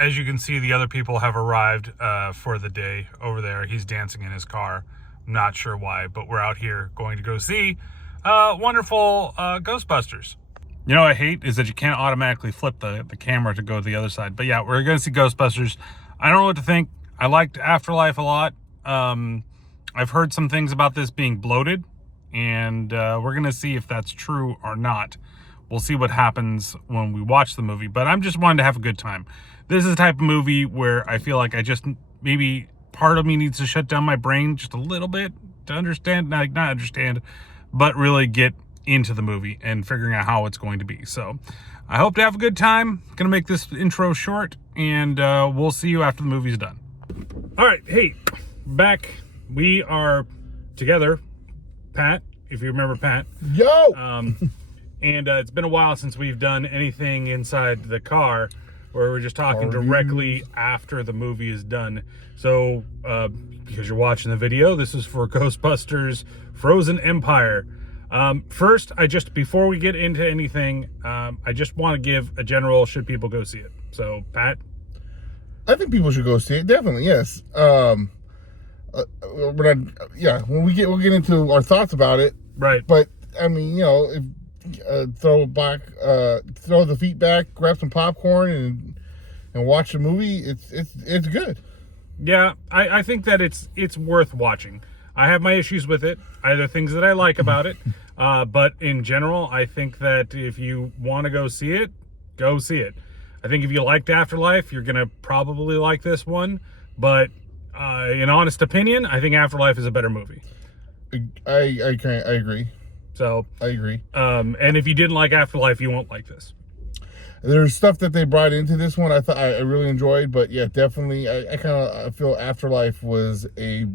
as you can see, the other people have arrived for the day over there. He's dancing in his car. I'm not sure why, but we're out here going to go see wonderful Ghostbusters. You know what I hate is that you can't automatically flip the camera to go to the other side. But yeah, we're going to see Ghostbusters. I don't know what to think. I liked Afterlife a lot. I've heard some things about this being bloated, and we're going to see if that's true or not. We'll see what happens when we watch the movie, but I'm just wanting to have a good time. This is the type of movie where I feel like I just, maybe part of me needs to shut down my brain just a little bit to understand, not understand, but really get into the movie and figuring out how it's going to be. So I hope to have a good time. Gonna make this intro short, and we'll see you after the movie's done. All right, hey, back. We are together, Pat, if you remember Pat. Yo! And it's been a while since we've done anything inside the car where we're just talking directly after the movie is done. So, because you're watching the video, this is for Ghostbusters Frozen Empire. First, before we get into anything, I just want to give a general, should people go see it? So, Pat? I think people should go see it, definitely, yes. When we'll get into our thoughts about it. Right. But, I mean, you know, if, throw the feet back, grab some popcorn, and watch the movie. It's good. Yeah, I think that it's worth watching. I have my issues with it. I have things that I like about it, but in general, I think that if you want to go see it, go see it. I think if you liked Afterlife, you're gonna probably like this one. But in honest opinion, I think Afterlife is a better movie. I agree. So I agree. And if you didn't like Afterlife, you won't like this. There's stuff that they brought into this one I thought I really enjoyed, but yeah, definitely I feel Afterlife was a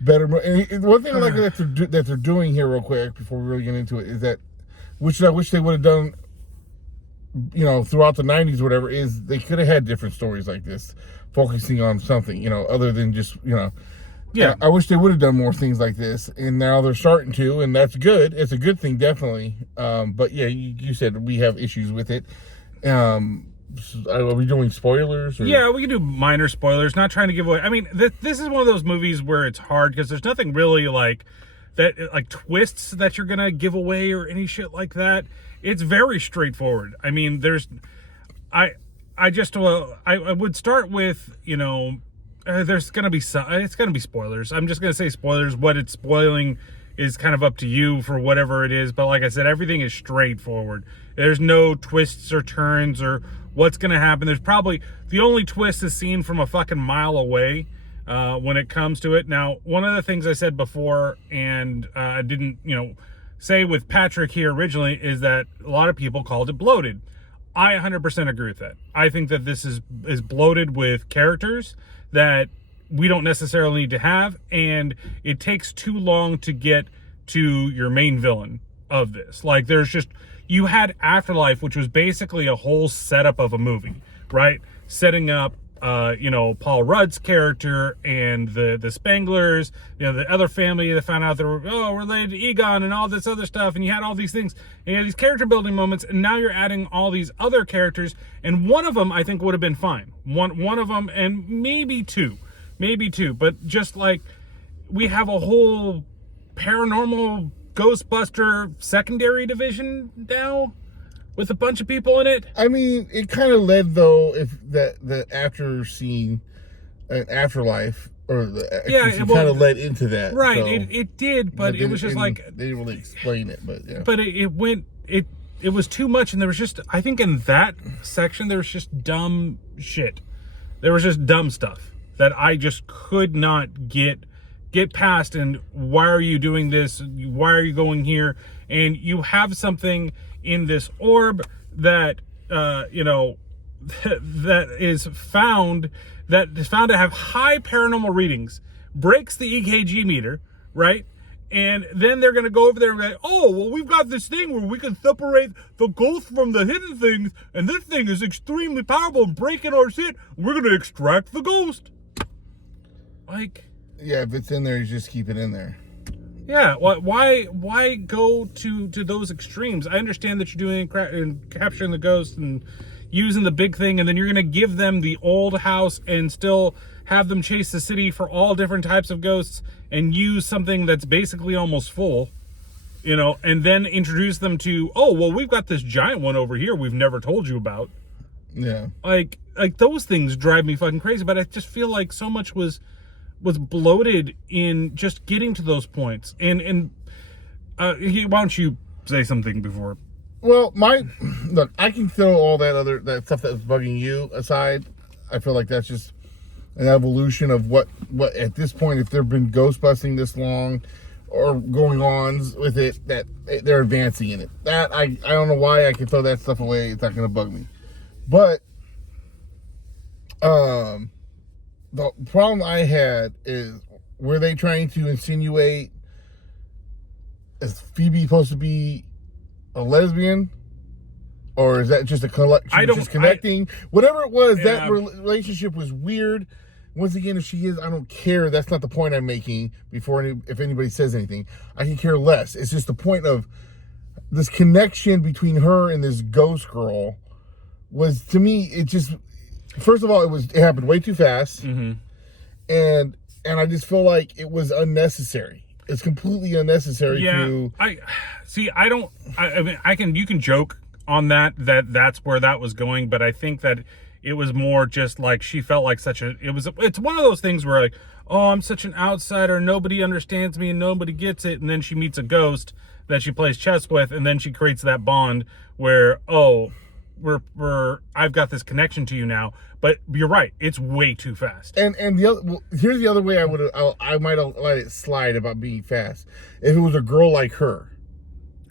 better. And one thing I like that they're doing here, real quick, before we really get into it, is that which I wish they would have done, you know, throughout the 90s or whatever, is they could have had different stories like this, focusing on something, you know, other than just, you know. Yeah, I wish they would have done more things like this, and now they're starting to, and that's good. It's a good thing, definitely. But yeah, you said we have issues with it. Are we doing spoilers? Or? Yeah, we can do minor spoilers. Not trying to give away. I mean, this is one of those movies where it's hard because there's nothing really like that, like twists that you're gonna give away or any shit like that. It's very straightforward. I mean, I would start with, you know. There's gonna be it's gonna be spoilers. I'm just gonna say spoilers. What it's spoiling is kind of up to you for whatever it is. But like I said, everything is straightforward. There's no twists or turns or what's gonna happen. There's probably the only twist is seen from a fucking mile away when it comes to it. Now, one of the things I said before, and I didn't, you know, say with Patrick here originally, is that a lot of people called it bloated. I 100% agree with that. I think that this is bloated with characters that we don't necessarily need to have, and it takes too long to get to your main villain of this. Like, you had Afterlife, which was basically a whole setup of a movie, right? Setting up, you know, Paul Rudd's character and the Spanglers, you know, the other family that found out they were related to Egon and all this other stuff, and you had all these things, and you had these character building moments, and now you're adding all these other characters, and one of them I think would have been fine. One of them, and maybe two, but just like we have a whole paranormal Ghostbuster secondary division now, with a bunch of people in it. I mean, it kind of led, though, if the after scene, Afterlife, or it kind of led into that. Right, so. it did, but it was just like... They didn't really explain it, but yeah. But it was too much, and there was just, I think in that section, there was just dumb shit. There was just dumb stuff that I just could not get past, and why are you doing this? Why are you going here? And you have something in this orb that you know, that is found to have high paranormal readings, breaks the EKG meter, right? And then they're gonna go over there and be like, oh, well, we've got this thing where we can separate the ghost from the hidden things, and this thing is extremely powerful and breaking our shit. We're gonna extract the ghost. Like, yeah, if it's in there, you just keep it in there. Yeah, why go to those extremes? I understand that you're doing and capturing the ghost, and using the big thing, and then you're going to give them the old house and still have them chase the city for all different types of ghosts and use something that's basically almost full, and then introduce them to, oh, well, we've got this giant one over here we've never told you about. Yeah. Like those things drive me fucking crazy, but I just feel like so much was bloated in just getting to those points. And why don't you say something before? Well, look, I can throw all that stuff that was bugging you aside. I feel like that's just an evolution of what at this point, if they've been ghost busting this long or going on with it, that they're advancing in it. That I don't know why I can throw that stuff away. It's not going to bug me. But the problem I had is, were they trying to insinuate, is Phoebe supposed to be a lesbian, or is that just a collection, just connecting? Whatever it was, that relationship was weird. Once again, if she is, I don't care. That's not the point I'm making. If anybody says anything, I can care less. It's just the point of this connection between her and this ghost girl was, to me, it just, first of all, it happened way too fast, and I just feel like it was unnecessary. It's completely unnecessary. You can joke on that's where that was going, but I think that it was more just like she felt like it's one of those things where, like, oh, I'm such an outsider, nobody understands me and nobody gets it, and then she meets a ghost that she plays chess with, and then she creates that bond where, oh, I've got this connection to you now. But you're right, it's way too fast. And here's the other way I might have let it slide about being fast. If it was a girl like her,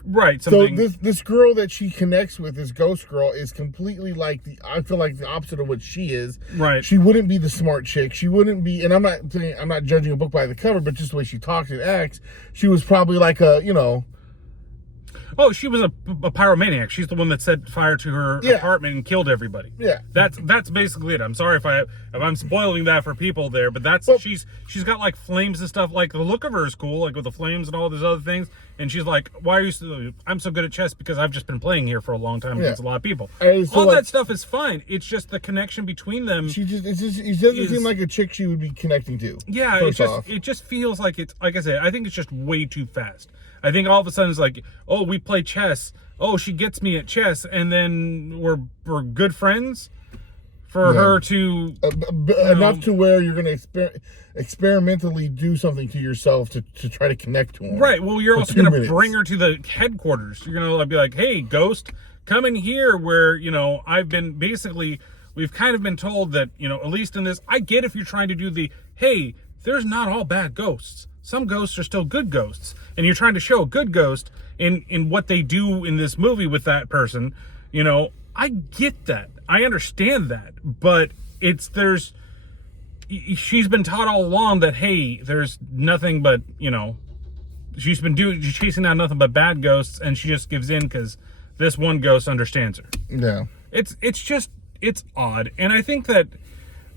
right? So this girl that she connects with, this ghost girl, is completely I feel like the opposite of what she is. Right. She wouldn't be the smart chick. She wouldn't be, and I'm not judging a book by the cover, but just the way she talks and acts, she was probably like oh, she was a pyromaniac. She's the one that set fire to her apartment and killed everybody. Yeah, that's basically it. I'm sorry if I'm spoiling that for people there, but she's got like flames and stuff. Like, the look of her is cool, like with the flames and all these other things. And she's like, "Why are you? I'm so good at chess because I've just been playing here for a long time against a lot of people." All that stuff is fine. It's just the connection between them. It doesn't seem like a chick she would be connecting to. Yeah, it just feels like it's, like I said, I think it's just way too fast. I think all of a sudden it's like, oh, we play chess. Oh, she gets me at chess, and then we're good friends for her to enough to where you're going to experimentally do something to yourself to try to connect to them. Right. Well, you're also going to bring her to the headquarters. You're going to be like, hey, Ghost, come in here where, we've kind of been told that, at least in this, I get if you're trying to do hey, there's not all bad ghosts. Some ghosts are still good ghosts. And you're trying to show a good ghost in what they do in this movie with that person. I get that. I understand that. But she's been taught all along that, hey, there's nothing but, she's chasing down nothing but bad ghosts, and she just gives in because this one ghost understands her. Yeah. It's odd. And I think that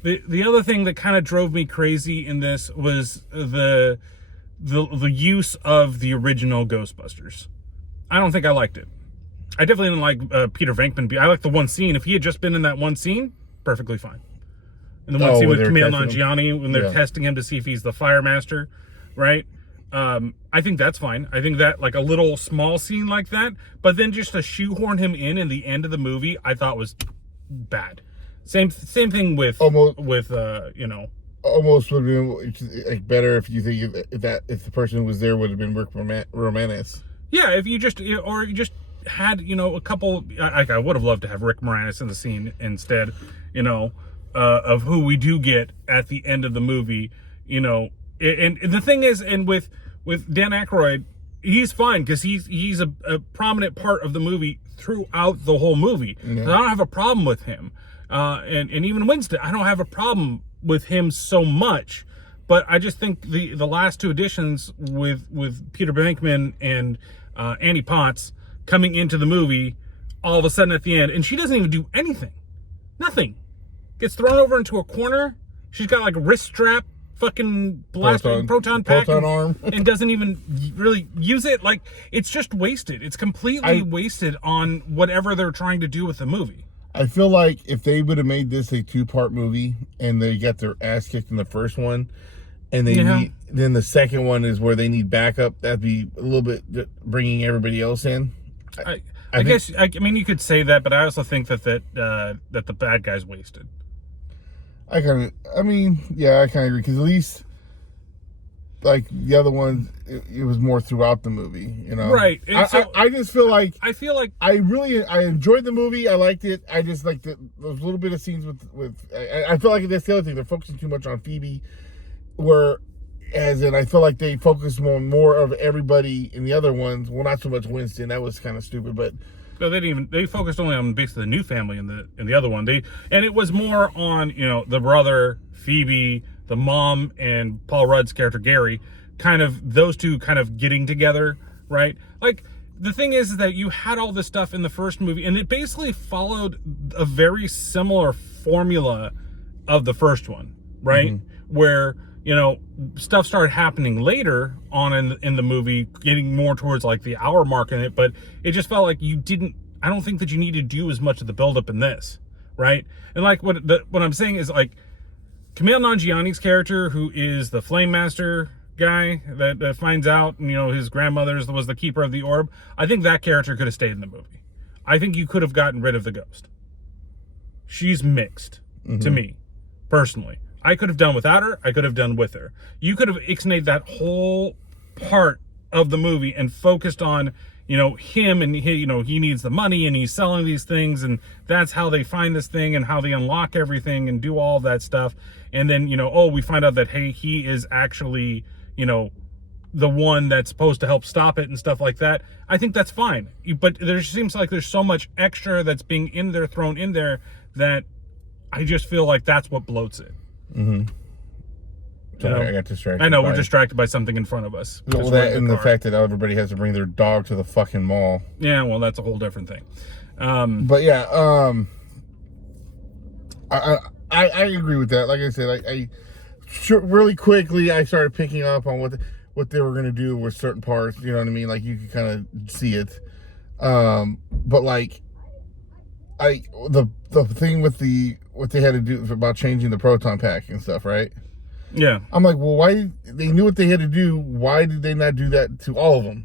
the other thing that kind of drove me crazy in this was the use of the original Ghostbusters. I don't think I liked it. I definitely didn't like Peter Venkman. I liked the one scene. If he had just been in that one scene, perfectly fine. And the one scene with Kumail Nanjiani when they're testing him to see if he's the fire master, right? I think that's fine. I think that, like, a little small scene like that, but then just to shoehorn him in the end of the movie, I thought was bad. Same thing with almost would have been like better if you think if the person who was there would have been Rick Moranis. Yeah, if you just had a couple. I would have loved to have Rick Moranis in the scene instead. Of who we do get at the end of the movie. And the thing is, and with Dan Aykroyd, he's fine because he's a prominent part of the movie throughout the whole movie. Yeah. So I don't have a problem with him. And even Winston, I don't have a problem with him so much, but I just think the last two editions with Peter Venkman and Annie Potts coming into the movie all of a sudden at the end, and she doesn't even do anything, nothing, gets thrown over into a corner. She's got like a wrist strap, fucking proton pack, arm, and doesn't even really use it. Like, it's just wasted. It's completely wasted on whatever they're trying to do with the movie. I feel like if they would have made this a 2-part movie and they got their ass kicked in the first one, and then the second one is where they need backup, that'd be a little bit bringing everybody else in. I guess I mean you could say that, but I also think that the bad guy's wasted. I kind of agree, because at least like the other ones, it was more throughout the movie, you know. Right. I just feel like I I enjoyed the movie. I liked it. I just like those little bit of scenes with I feel like that's the other thing. They're focusing too much on Phoebe, I feel like they focused more of everybody in the other ones. Well, not so much Winston. That was kind of stupid, but. No, they focused only on basically the new family in the other one. And it was more on, you know, the brother, Phoebe, the mom, and Paul Rudd's character Gary, kind of those two kind of getting together, right? Like the thing is that you had all this stuff in the first movie, and it basically followed a very similar formula of the first one, right? Mm-hmm. Where, you know, stuff started happening later on in the movie, getting more towards like the hour mark in it, but it just felt like I don't think that you need to do as much of the buildup in this, right? And like what I'm saying is like Kumail Nanjiani's character, who is the Flame Master guy that finds out, you know, his grandmother was the keeper of the orb. I think that character could have stayed in the movie. I think you could have gotten rid of the ghost. She's mixed to me, personally. I could have done without her. I could have done with her. You could have ixnayed that whole part of the movie and focused on, you know, him and he needs the money and he's selling these things and that's how they find this thing and how they unlock everything and do all of that stuff. And then, you know, we find out that, hey, he is actually, you know, the one that's supposed to help stop it and stuff like that. I think that's fine. But there seems like there's so much extra that's being thrown in there that I just feel like that's what bloats it. Mm-hmm. Sorry, I got distracted. I know, we're distracted by something in front of us. Well, that and the fact that everybody has to bring their dog to the fucking mall. Yeah, well, that's a whole different thing. But yeah, I agree with that. Like I said, really quickly I started picking up on what they were gonna do with certain parts. You know what I mean? Like you could kind of see it. But like, the thing with what they had to do about changing the proton pack and stuff, right? Yeah. I'm like, well, why they knew what they had to do? Why did they not do that to all of them?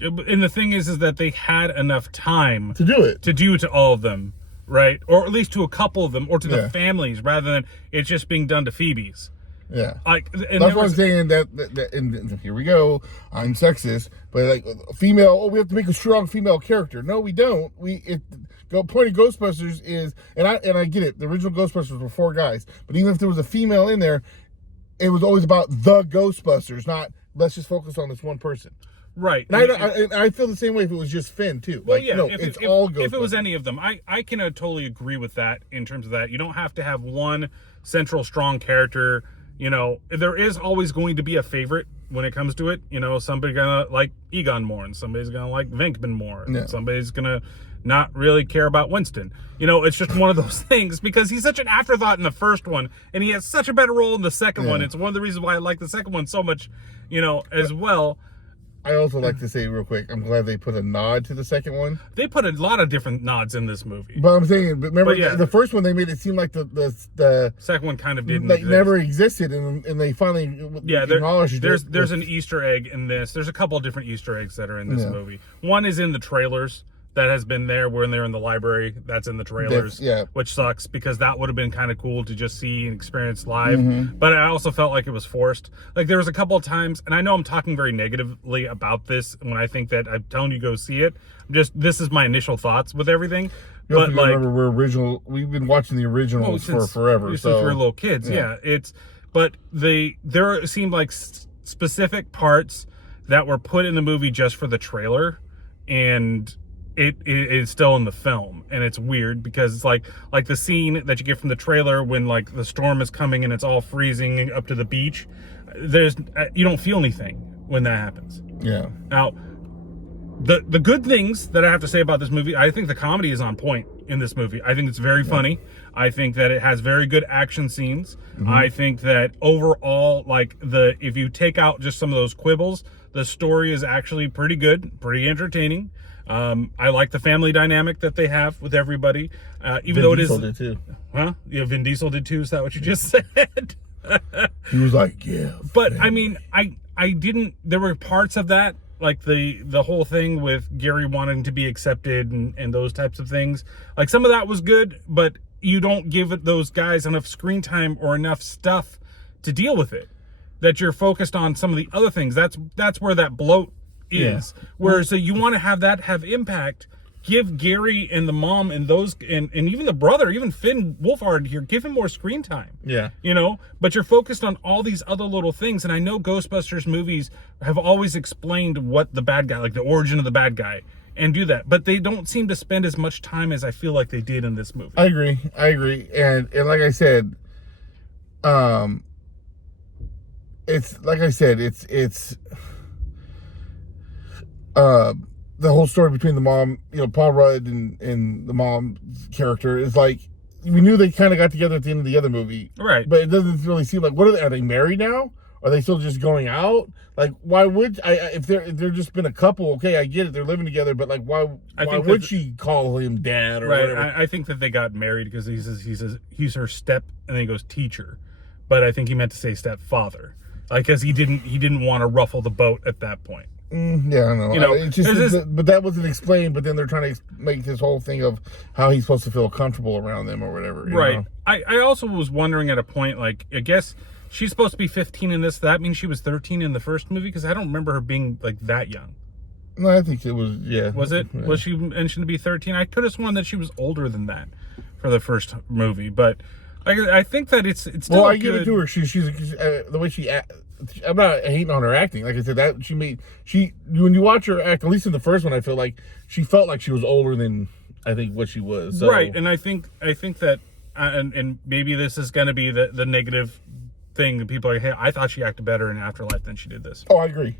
And the thing is that they had enough time to do it to all of them, right? Or at least to a couple of them, or to the families, rather than it's just being done to Phoebe's. Yeah, like that's what I'm saying. That and here we go. I'm sexist, but like female. Oh, we have to make a strong female character. No, we don't. The point of Ghostbusters is, and I get it. The original Ghostbusters were 4 guys, but even if there was a female in there, it was always about the Ghostbusters, not let's just focus on this one person. Right. And I feel the same way if it was just Finn too. Well, like, yeah. No, if all Ghostbusters. If it was any of them, I can totally agree with that in terms of that. You don't have to have one central strong character. You know, there is always going to be a favorite when it comes to it. You know, somebody's gonna like Egon more, and somebody's gonna like Venkman more, and somebody's gonna not really care about Winston. You know, it's just one of those things because he's such an afterthought in the first one, and he has such a better role in the second one. It's one of the reasons why I like the second one so much, you know, as well. I also like to say real quick, I'm glad they put a nod to the second one. They put a lot of different nods in this movie. But I'm saying, remember the first one, they made it seem like the second one kind of didn't like never existed, and they finally acknowledged it. There's an Easter egg in this. There's a couple of different Easter eggs that are in this movie. One is in the trailers. That has been there when they're in the library. That's in the trailers, which sucks because that would have been kind of cool to just see and experience live. Mm-hmm. But I also felt like it was forced. Like there was a couple of times, and I know I'm talking very negatively about this when I think that I'm telling you go see it. This is my initial thoughts with everything. You but like, remember we've been watching the originals for forever. Since we were little kids, but there seemed like specific parts that were put in the movie just for the trailer, and it is still in the film, and it's weird because it's like the scene that you get from the trailer when like the storm is coming and it's all freezing up to the beach. You don't feel anything when that happens. Yeah. Now, the good things that I have to say about this movie, I think the comedy is on point in this movie. I think it's very funny. I think that it has very good action scenes. Mm-hmm. I think that overall, like if you take out just some of those quibbles, The story is actually pretty good, pretty entertaining. I like the family dynamic that they have with everybody, even Vin though it Diesel is. did too. Huh? Yeah, Vin Diesel did too. Is that what you just said? He was like, yeah. But I mean, I didn't. There were parts of that, like the whole thing with Gary wanting to be accepted and those types of things. Like some of that was good, but you don't give those guys enough screen time or enough stuff to deal with it. That you're focused on some of the other things. That's where that bloat is. Yeah. Whereas so you want to have that have impact. Give Gary and the mom and those and even the brother, even Finn Wolfhard here, give him more screen time. Yeah. You know, but you're focused on all these other little things. And I know Ghostbusters movies have always explained what the bad guy, like the origin of the bad guy, and do that. But they don't seem to spend as much time as I feel like they did in this movie. I agree. And like I said, it's like I said, it's the whole story between the mom, Paul Rudd and the mom's character is like, we knew they kind of got together at the end of the other movie, Right? But it doesn't really seem like, are they married now? Are they still just going out? Like, why would if they're just been a couple? Okay, I get it, they're living together, but like, why would she call him dad or whatever? I think that they got married because he's her step, and then he goes teacher, but I think he meant to say stepfather, like because he didn't want to ruffle the boat at that point. Yeah, I know. It's just, but that wasn't explained. But then they're trying to make this whole thing of how he's supposed to feel comfortable around them or whatever. Right. Know? I also was wondering at a point, like, I guess she's supposed to be 15 in this. That means she was 13 in the first movie because I don't remember her being like that young. No, I think it was. Yeah. Was it? Yeah. Was she mentioned to be 13? I could have sworn that she was older than that for the first movie, but I think that it's still. Well, I give it to her. She's the way she. I'm not hating on her acting. Like I said, that when you watch her act, at least in the first one, I feel like she felt like she was older than I think what she was. So. Right, and I think that, and maybe this is going to be the negative thing that people are. Hey, I thought she acted better in Afterlife than she did this. Oh, I agree.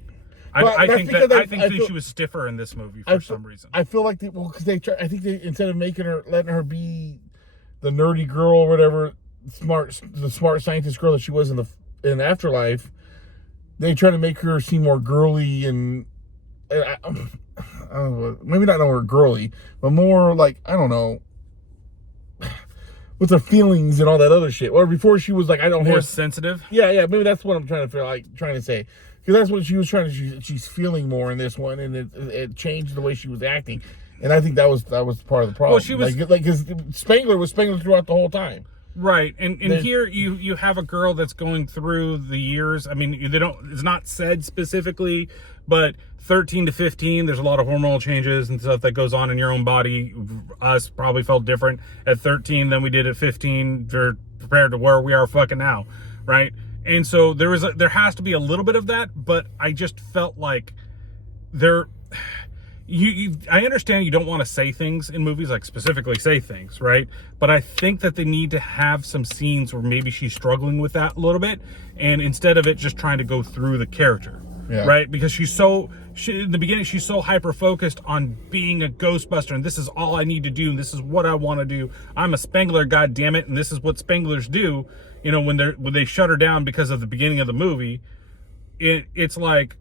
I think she was stiffer in this movie for some reason. I feel like because I think they instead of letting her be the nerdy girl or whatever, the smart scientist girl that she was in Afterlife. They try to make her seem more girly and I don't know, maybe not more girly, but more like, I don't know, with her feelings and all that other shit. Or before she was like, more sensitive. Yeah, maybe that's what I'm trying to say. Because that's what she was trying to. She's feeling more in this one, and it changed the way she was acting. And I think that was part of the problem. Well, she was because Spangler was Spangler throughout the whole time. Right, and here you have a girl that's going through the years. I mean, it's not said specifically, but 13 to 15, there's a lot of hormonal changes and stuff that goes on in your own body. Us probably felt different at 13 than we did at 15. We're prepared to where we are fucking now, right? And so there has to be a little bit of that, but I just felt like I understand you don't want to say things in movies, like specifically say things, right? But I think that they need to have some scenes where maybe she's struggling with that a little bit, and instead of it just trying to go through the character, right? Because in the beginning, she's so hyper focused on being a Ghostbuster, and this is all I need to do, and this is what I want to do. I'm a Spangler, goddammit, and this is what Spanglers do. When they shut her down because of the beginning of the movie, it's like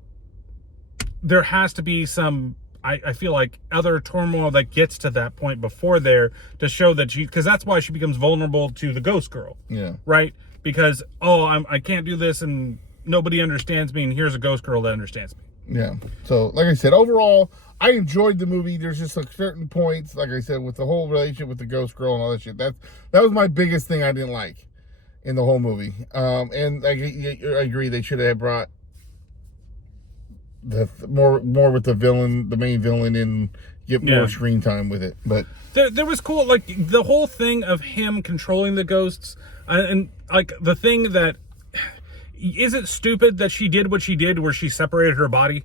there has to be some. I feel like other turmoil that gets to that point before there to show that because that's why she becomes vulnerable to the ghost girl. Yeah. Right? Because, I can't do this and nobody understands me, and here's a ghost girl that understands me. Yeah. So, like I said, overall, I enjoyed the movie. There's just like certain points, like I said, with the whole relationship with the ghost girl and all that shit. That was my biggest thing I didn't like in the whole movie. And I agree, they should have brought more with the main villain, and get more screen time with it. But there was cool, like the whole thing of him controlling the ghosts, and like the thing that is it stupid that she did what she did, where she separated her body,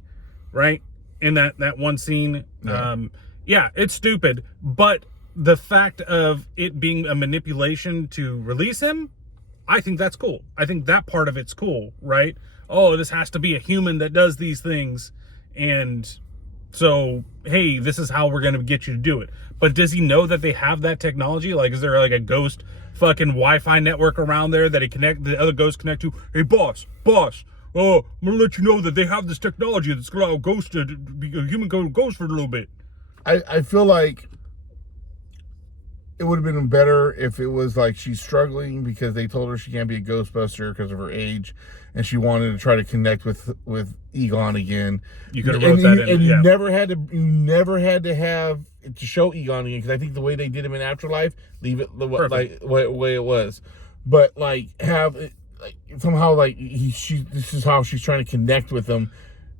right, in that one scene. Yeah, it's stupid, but the fact of it being a manipulation to release him, I think that's cool. I think that part of it's cool, right? Oh, this has to be a human that does these things, and so, hey, this is how we're going to get you to do it. But does he know that they have that technology? Like, is there like a ghost fucking Wi-Fi network around there that the other ghosts connect to? Hey, boss, oh, I'm gonna let you know that they have this technology that's gonna allow ghosts to be a human ghost for a little bit. I feel like it would have been better if it was like she's struggling because they told her she can't be a Ghostbuster because of her age, and she wanted to try to connect with Egon again. You could have wrote that in, and yeah. you never had to have to show Egon again, because I think the way they did him in Afterlife, leave it the way it was, but like have it, like somehow like this is how she's trying to connect with him.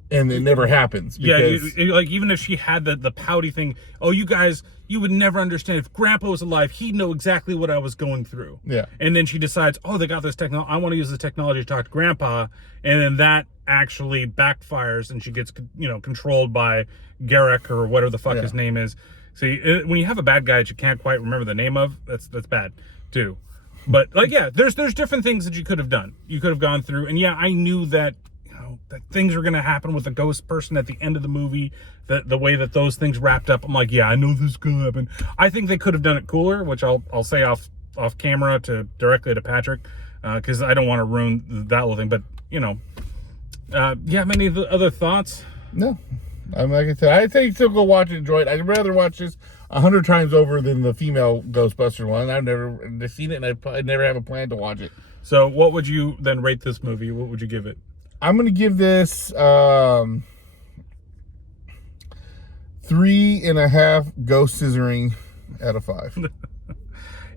And it never happens. Because... Yeah, like even if she had the pouty thing, oh, you guys, you would never understand. If Grandpa was alive, he'd know exactly what I was going through. Yeah. And then she decides, oh, they got this technology. I want to use the technology to talk to Grandpa. And then that actually backfires, and she gets, controlled by Garrick or whatever the fuck his name is. See, when you have a bad guy that you can't quite remember the name of, that's bad too. But like, yeah, there's different things that you could have done. You could have gone through, and yeah, I knew that. That things were going to happen with the ghost person at the end of the movie, the way that those things wrapped up. I'm like, yeah, I know this is going to happen. I think they could have done it cooler, which I'll say off camera directly to Patrick, because I don't want to ruin that whole thing. But, yeah, many other thoughts? No. Like I said, I think still go watch it, enjoy it. I'd rather watch this 100 times over than the female Ghostbuster one. I've never seen it, and I never have a plan to watch it. So what would you then rate this movie? What would you give it? I'm going to give this 3.5 ghost scissoring out of 5.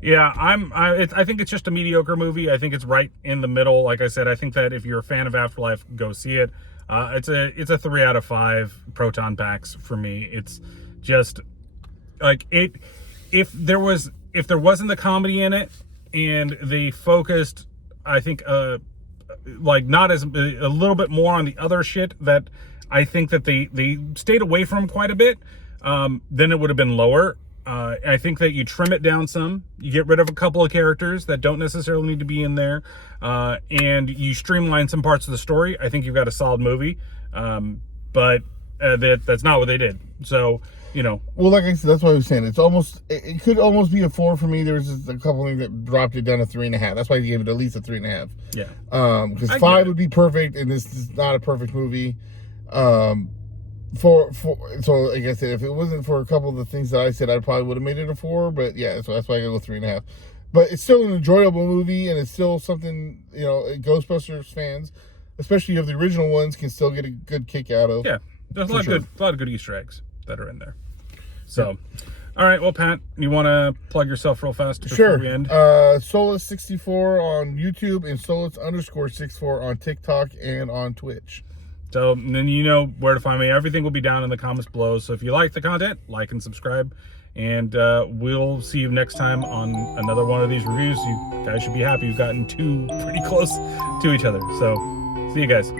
Yeah, I think it's just a mediocre movie. I think it's right in the middle. Like I said, I think that if you're a fan of Afterlife, go see it. It's a 3 out of 5 proton packs for me. It's just like it. If there wasn't the comedy in it, and they focused, I think, like not as a little bit more on the other shit that I think that they stayed away from quite a bit, then it would have been lower. I think that you trim it down some, you get rid of a couple of characters that don't necessarily need to be in there, and you streamline some parts of the story. I think you've got a solid movie, but that's not what they did. So, well, like I said, that's what I was saying. It could almost be a 4 for me. There was just a couple things that dropped it down to 3.5. That's why I gave it at least a 3.5. Yeah. Because 5 would be perfect, and this is not a perfect movie. So like I said, if it wasn't for a couple of the things that I said, I probably would have made it a 4. But yeah, so that's why I go 3.5. But it's still an enjoyable movie, and it's still something Ghostbusters fans, especially of the original ones, can still get a good kick out of. Yeah, there's a lot of good Easter eggs that are in there. So, all right. Well, Pat, you want to plug yourself real fast before we end? Solus64 on YouTube and Solus_64 on TikTok and on Twitch. So then you know where to find me. Everything will be down in the comments below. So if you like the content, like and subscribe. And we'll see you next time on another one of these reviews. You guys should be happy. You've gotten 2 pretty close to each other. So see you guys.